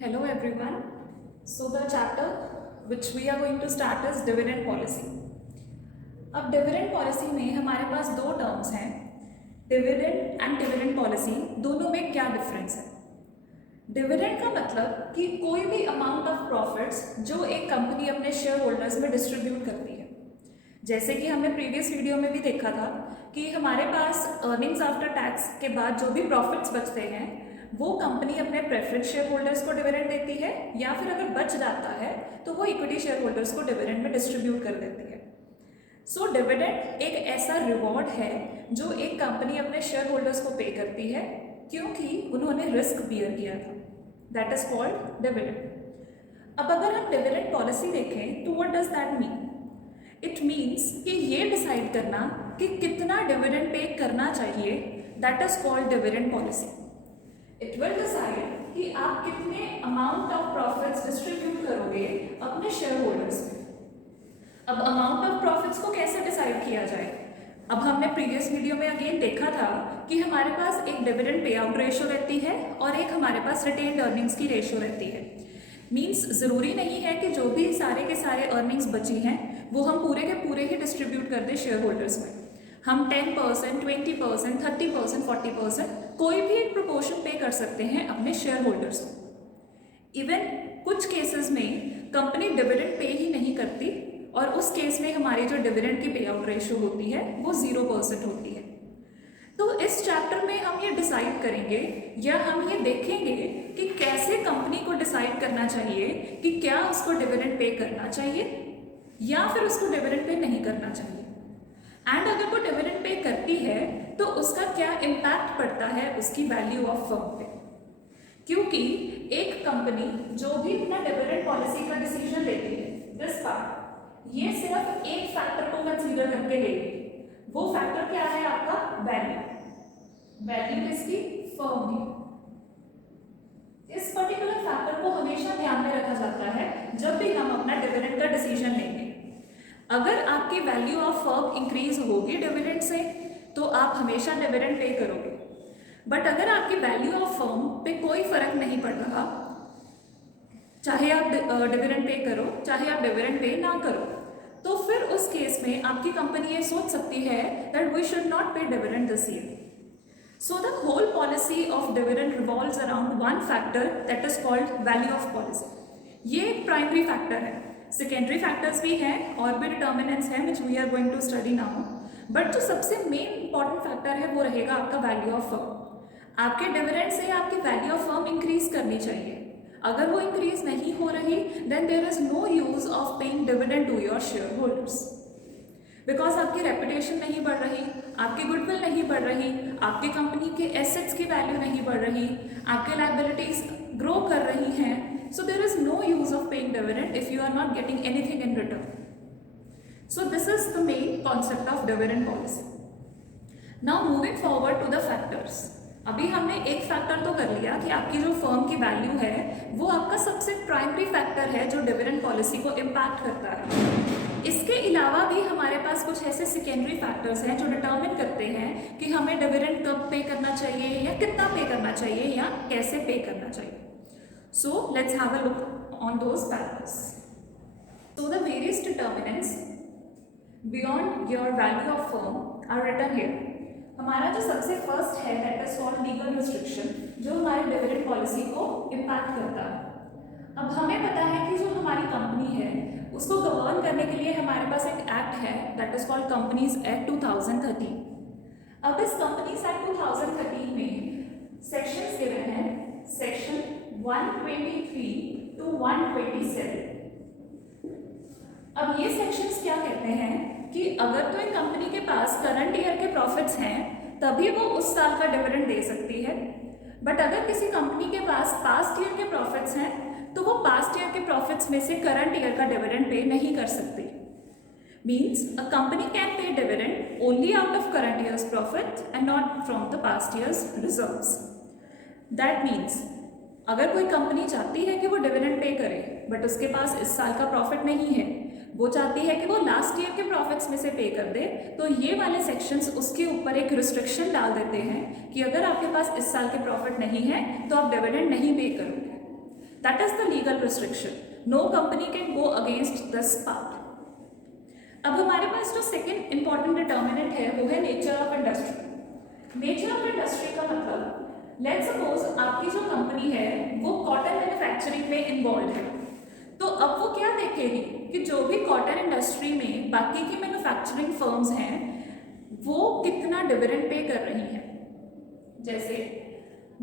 Hello everyone. So the chapter which we are going to start is dividend policy. अब dividend policy में हमारे पास दो terms हैं, dividend and dividend policy. दोनों में क्या डिफरेंस है? डिविडेंड का मतलब कि कोई भी अमाउंट ऑफ प्रॉफिट्स जो एक कंपनी अपने शेयर होल्डर्स में डिस्ट्रीब्यूट करती है। जैसे कि हमने प्रीवियस वीडियो में भी देखा था कि हमारे पास अर्निंग्स आफ्टर टैक्स के बाद जो भी प्रॉफिट्स बचते हैं वो कंपनी अपने प्रेफरेंस शेयर होल्डर्स को डिविडेंड देती है, या फिर अगर बच जाता है तो वो इक्विटी शेयर होल्डर्स को डिविडेंड में डिस्ट्रीब्यूट कर देती है। सो डिविडेंड एक ऐसा रिवॉर्ड है जो एक कंपनी अपने शेयर होल्डर्स को पे करती है क्योंकि उन्होंने रिस्क बियर किया था। That is called dividend. अब अगर हम डिविडेंड पॉलिसी देखें तो what does that mean? It means कि ये डिसाइड करना कि कितना डिविडेंड पे करना चाहिए, that is called dividend policy. It will decide कि आप कितने अमाउंट ऑफ प्रॉफिट्स डिस्ट्रीब्यूट करोगे अपने शेयर होल्डर्स में। अब अमाउंट ऑफ प्रॉफिट्स को कैसे डिसाइड किया जाए? अब हमने प्रीवियस वीडियो में अगेन देखा था कि हमारे पास एक डिविडेंड पे आउट रेशियो रहती है और एक हमारे पास रिटेन्ड अर्निंग्स की रेशियो रहती है। मीन्स ज़रूरी नहीं है कि जो भी सारे के सारे अर्निंग्स बची हैं वो हम पूरे के पूरे ही डिस्ट्रीब्यूट कर दें शेयर होल्डर्स में। हम 10%, 20%, 30%, 40% कोई भी एक प्रोपोर्शन पे कर सकते हैं अपने शेयर होल्डर्स को। इवन कुछ केसेस में कंपनी डिविडेंड पे ही नहीं करती और उस केस में हमारी जो डिविडेंड की पे आउट रेशियो होती है वो 0% होती है। तो इस चैप्टर में हम ये डिसाइड करेंगे या हम ये देखेंगे कि कैसे कंपनी को डिसाइड करना चाहिए कि क्या उसको डिविडेंड पे करना चाहिए या फिर उसको डिविडेंड पे नहीं करना चाहिए। एंड अगर वो डिविडेंड पे करती है तो उसका क्या इम्पैक्ट पड़ता है उसकी वैल्यू ऑफ फर्म पे। क्योंकि एक कंपनी जो भी अपना डिविडेंड पॉलिसी का डिसीजन लेती है, दिस पार्ट ये सिर्फ एक फैक्टर को कंसीडर करके लेगी। वो फैक्टर क्या है? आपका वैल्यू। वैल्यू किसकी? फर्म की। इस पर्टिकुलर फैक्टर को हमेशा ध्यान में रखा जाता है जब भी हम अपना डिविडेंड का डिसीजन लेंगे। अगर आपकी वैल्यू ऑफ फर्म इंक्रीज होगी डिविडेंड से तो आप हमेशा डिविडेंड पे करोगे। बट अगर आपकी वैल्यू ऑफ फर्म पे कोई फर्क नहीं पड़ रहा, चाहे आप डिविडेंड पे करो चाहे आप डिविडेंड पे ना करो, तो फिर उस केस में आपकी कंपनी ये सोच सकती है that we should not pay dividend this year. So the whole policy of dividend revolves around one factor that is called value of policy. ये एक प्राइमरी फैक्टर है। सेकेंडरी फैक्टर्स भी हैं और भी डिटर्मिनेंट्स हैं which we are going to study now, but जो सबसे मेन इंपॉर्टेंट फैक्टर है वो रहेगा आपका वैल्यू ऑफ फर्म। आपके डिविडेंड से आपकी वैल्यू ऑफ फर्म इंक्रीज करनी चाहिए। अगर वो इंक्रीज नहीं हो रही then there is no use of paying dividend to your share holders, because आपकी रेपुटेशन नहीं बढ़ रही, आपकी गुडविल नहीं बढ़ रही, आपकी कंपनी के एसेट्स की वैल्यू नहीं बढ़ रही, आपके लायबिलिटीज ग्रो कर रही हैं। So there is no use of paying dividend if you are not getting anything in return. So this is the main concept of dividend policy. Now moving forward to the factors. अभी हमने एक factor तो कर लिया कि आपकी जो firm की वैल्यू है वो आपका सबसे प्राइमरी फैक्टर है जो डिविडेंड पॉलिसी को इम्पैक्ट करता है। इसके अलावा भी हमारे पास कुछ ऐसे सेकेंडरी फैक्टर्स हैं जो डिटर्मिन करते हैं कि हमें डिविडेंड कब पे करना चाहिए या कितना पे करना चाहिए या कैसे पे करना चाहिए। So let's have a look on those factors. So the various determinants beyond your value of firm are written here. हमारा जो सबसे फर्स्ट है that is called legal restriction, जो हमारे डिविडेंड पॉलिसी को इम्पैक्ट करता है। अब हमें पता है कि जो हमारी कंपनी है उसको गवर्न करने के लिए हमारे पास एक एक्ट है that is called Companies Act 2013. अब इस Companies Act 2013 में सेक्शंस गिवन हैं, सेक्शन 123 to 127। अब ये सेक्शंस क्या कहते हैं कि अगर तो एक कंपनी के पास करंट ईयर के प्रॉफिट्स हैं तभी वो उस साल का डिविडेंड दे सकती है। बट अगर किसी कंपनी के पास पास्ट ईयर के प्रॉफिट्स हैं तो वो पास्ट ईयर के प्रॉफिट्स में से करंट ईयर का डिविडेंड पे नहीं कर सकती। Means a company can pay dividend only out of current years profit and not from the past years reserves. That means अगर कोई कंपनी चाहती है कि वो डिविडेंड पे करे बट उसके पास इस साल का प्रॉफिट नहीं है, वो चाहती है कि वो लास्ट ईयर के प्रॉफिट्स में से पे कर दे, तो ये वाले सेक्शंस उसके ऊपर एक रिस्ट्रिक्शन डाल देते हैं कि अगर आपके पास इस साल के प्रॉफिट नहीं है तो आप डिविडेंड नहीं पे करोगे। That is the legal restriction. No company can go against this part. अब हमारे पास जो सेकेंड इंपॉर्टेंट डिटर्मिनेंट है वो है nature of industry. Nature of industry का मतलब, लेट्स सपोज आपकी जो कंपनी है वो कॉटन मैन्युफैक्चरिंग में इन्वॉल्व है, तो अब वो क्या देखेगी कि जो भी कॉटन इंडस्ट्री में बाकी की मैन्युफैक्चरिंग फर्म्स हैं वो कितना डिविडेंड पे कर रही हैं. जैसे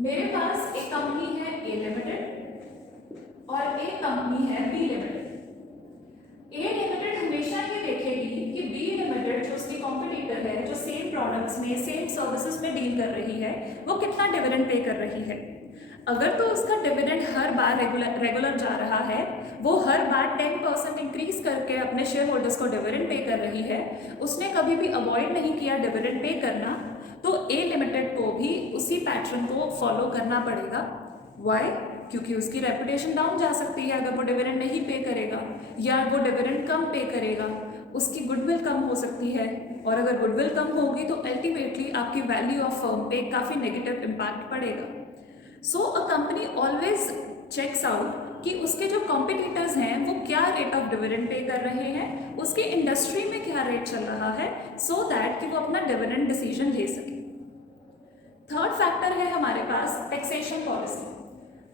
मेरे पास एक कंपनी है ए लिमिटेड और एक कंपनी है बी लिमिटेड. ए लिमिटेड हमेशा ये देखेगी कि बी लिमिटेड जो उसकी कॉम्पिटिटर है, जो सेम प्रोडक्ट्स में सेम सर्विसेज में डील कर रही है, वो कितना डिविडेंड पे कर रही है. अगर तो उसका डिविडेंड हर बार रेगुलर जा रहा है, वो हर बार 10% इंक्रीज करके अपने शेयर होल्डर्स को डिविडेंड पे कर रही है, उसने कभी भी अवॉइड नहीं किया डिविडेंड पे करना, तो ए लिमिटेड को भी उसी पैटर्न को फॉलो करना पड़ेगा. वाई? क्योंकि उसकी रेपुटेशन डाउन जा सकती है अगर वो डिविडेंड नहीं पे करेगा, या वो डिविडेंड कम पे करेगा, उसकी गुडविल कम हो सकती है, और अगर गुडविल कम होगी तो अल्टीमेटली आपकी वैल्यू ऑफ फर्म पे काफ़ी नेगेटिव इम्पैक्ट पड़ेगा. So a company always checks out कि उसके जो कॉम्पिटिटर्स हैं वो क्या रेट ऑफ डिविडेंड पे कर रहे हैं, उसके इंडस्ट्री में क्या रेट चल रहा है, सो दैट कि वो अपना डिविडेंड डिसीजन ले सके. थर्ड फैक्टर है हमारे पास टैक्सेशन पॉलिसी.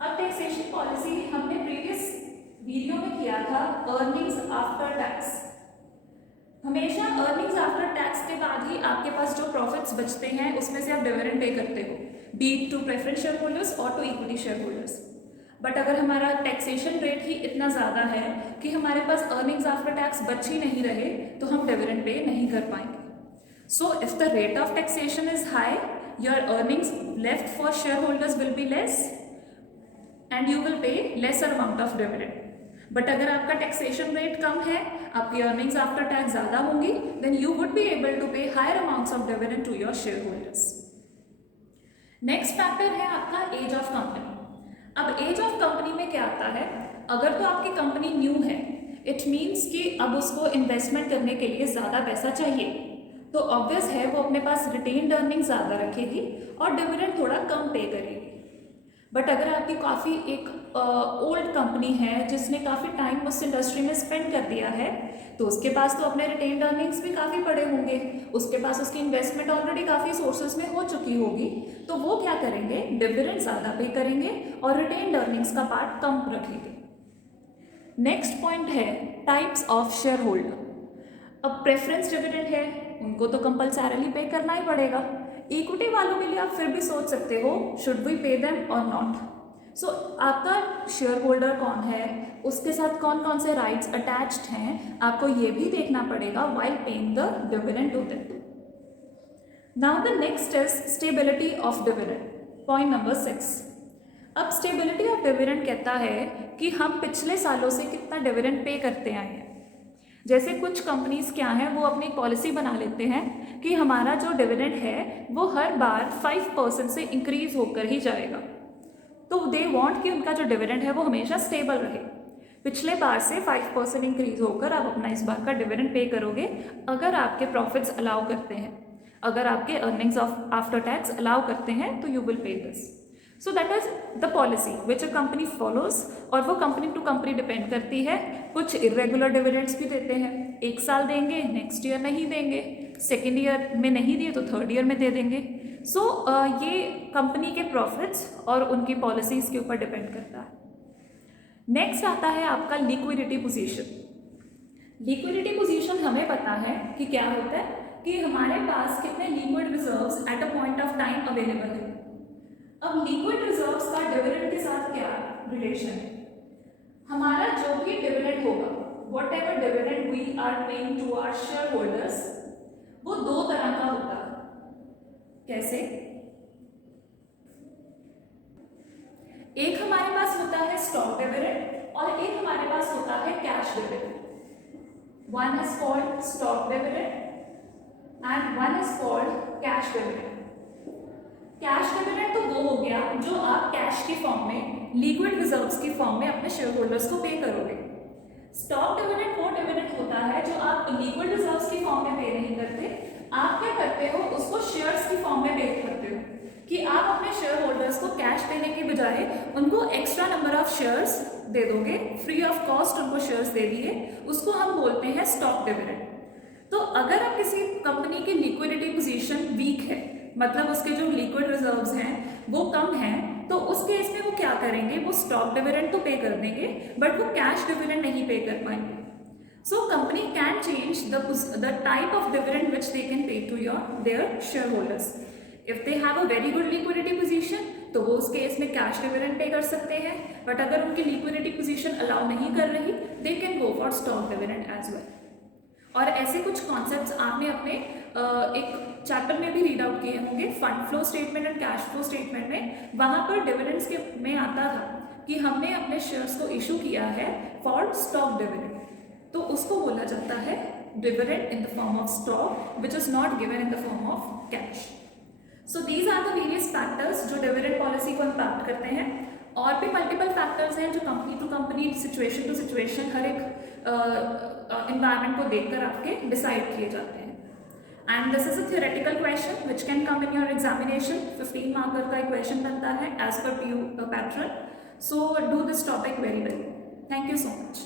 अब टैक्सेशन पॉलिसी हमने प्रीवियस वीडियो में किया था अर्निंग्स आफ्टर टैक्स. हमेशा अर्निंग्स आफ्टर टैक्स के बाद ही आपके पास जो प्रॉफिट्स बचते हैं उसमें से आप डिविडेंड पे करते हो, be to preference share holders और to equity share holders. But अगर हमारा टैक्सेशन रेट ही इतना ज़्यादा है कि हमारे पास अर्निंग्स आफ्टर टैक्स बच ही नहीं रहे, तो हम डिविडेंड पे नहीं कर पाएंगे. So if the rate of taxation is high, your earnings left for share holders will be less and you will pay lesser amount of dividend. But अगर आपका टैक्सेशन रेट कम है, आपकी अर्निंग्स आफ्टर टैक्स ज़्यादा होंगी, then you would be able to pay higher amounts of dividend to your share holders. Next factor है आपका age of company. अब age of company में क्या आता है, अगर तो आपकी कंपनी न्यू है, इट मीन्स कि अब उसको इन्वेस्टमेंट करने के लिए ज़्यादा पैसा चाहिए, तो ऑब्वियस है वो अपने पास रिटेन्ड अर्निंग ज़्यादा रखेगी और डिविडेंड थोड़ा कम पे करेगी. बट अगर आपकी काफ़ी एक ओल्ड कंपनी है जिसने काफ़ी टाइम उस इंडस्ट्री में स्पेंड कर दिया है, तो उसके पास तो अपने रिटेन्ड अर्निंग्स भी काफ़ी पड़े होंगे, उसके पास उसकी इन्वेस्टमेंट ऑलरेडी काफ़ी सोर्सेज में हो चुकी होगी, तो वो क्या करेंगे, डिविडेंड ज़्यादा पे करेंगे और रिटेन्ड अर्निंग्स का पार्ट कम रखेंगे. नेक्स्ट पॉइंट है टाइप्स ऑफ शेयर होल्डर. अब प्रेफरेंस डिविडेंड है, उनको तो कंपल्सरीली पे करना ही पड़ेगा. इक्विटी वालों के लिए आप फिर भी सोच सकते हो शुड वी पे देम और नॉट. सो आपका शेयर होल्डर कौन है, उसके साथ कौन कौन से राइट्स अटैच्ड हैं, आपको ये भी देखना पड़ेगा while paying the dividend to them. Now the next is stability of dividend. Point number 6. अब स्टेबिलिटी ऑफ डिविडेंड कहता है कि हम पिछले सालों से कितना डिविडेंड पे करते आए हैं. जैसे कुछ कंपनीज क्या हैं, वो अपनी पॉलिसी बना लेते हैं कि हमारा जो डिविडेंड है वो हर बार 5% से इंक्रीज होकर ही जाएगा. तो दे वांट कि उनका जो डिविडेंड है वो हमेशा स्टेबल रहे. पिछले बार से 5% इंक्रीज होकर आप अपना इस बार का डिविडेंड पे करोगे अगर आपके प्रॉफिट्स अलाउ करते हैं, अगर आपके earnings of after tax allow करते हैं, तो you will pay this. So that is the policy which a company follows, और वो कंपनी टू कंपनी डिपेंड करती है. कुछ इरेगुलर डिविडेंड्स भी देते हैं, एक साल देंगे, नेक्स्ट ईयर नहीं देंगे, सेकेंड ईयर में नहीं दिए तो थर्ड ईयर में दे देंगे. सो ये कंपनी के प्रॉफिट्स और उनकी पॉलिसीज़ के ऊपर डिपेंड करता है. नेक्स्ट आता है आपका लिक्विडिटी पोजीशन. लिक्विडिटी पोजीशन हमें पता है कि क्या होता है, कि हमारे पास कितने liquid reserves at a point of time available है. अब लिक्विड रिजर्व्स का डिविडेंड के साथ क्या रिलेशन है, हमारा जो भी डिविडेंड होगा, whatever dividend we are paying to our share holders, वो दो तरह का होता है. कैसे? एक हमारे पास होता है स्टॉक डिविडेंड और एक हमारे पास होता है cash dividend. One is called stock dividend and one is called cash dividend. Cash dividend तो वो हो गया जो आप कैश की फॉर्म में, लिक्विड रिजर्व्स की फॉर्म में अपने शेयर होल्डर्स को पे करोगे. स्टॉक डिविडेंड वो डिविडेंड होता है जो आप लिक्विड रिजर्व्स की फॉर्म में पे नहीं करते, आप क्या करते हो, उसको शेयर्स की फॉर्म में पे करते हो कि आप अपने शेयर होल्डर्स को कैश देने के बजाय उनको एक्स्ट्रा नंबर ऑफ शेयर्स दे दोगे, फ्री ऑफ कॉस्ट उनको शेयर्स दे दिए, उसको हम बोलते हैं स्टॉक डिविडेंड। तो अगर आप किसी कंपनी की लिक्विडिटी पोजीशन वीक है, मतलब उसके जो लिक्विड रिजर्व्स हैं वो कम हैं, तो उस केस में वो क्या करेंगे, वो स्टॉक डिविडेंड तो पे कर देंगे बट वो कैश डिविडेंड नहीं पे कर पाएंगे। So company can change the type of dividend which they can pay to their shareholders. If they have a very good liquidity position, तो वो उस केस में कैश डिविडेंड पे कर सकते हैं, बट अगर उनकी लिक्विडिटी पोजीशन अलाउ नहीं कर रही, they can go for stock dividend as well. और ऐसे कुछ कॉन्सेप्ट्स आपने अपने एक चैप्टर में भी रीड आउट किए होंगे, fund flow statement and cash flow statement में। वहाँ पर डिविडेंड्स के में आता था कि हमने अपने शेयर्स को इशू किया है फॉर स्टॉक डिविडेंड, तो उसको बोला जाता है dividend in the form of stock which is not given in the form of cash. So these are the various factors जो डिविडेंड पॉलिसी को इम्पैक्ट करते हैं। और भी मल्टीपल फैक्टर्स हैं जो company to company, situation to situation, हर एक इन्वायरमेंट को देखकर आपके डिसाइड किए जाते हैं। And this is a theoretical question which can come in your examination. 15 marker का एक क्वेश्चन बनता है as per PU pattern. So do this topic very well. Thank you so much.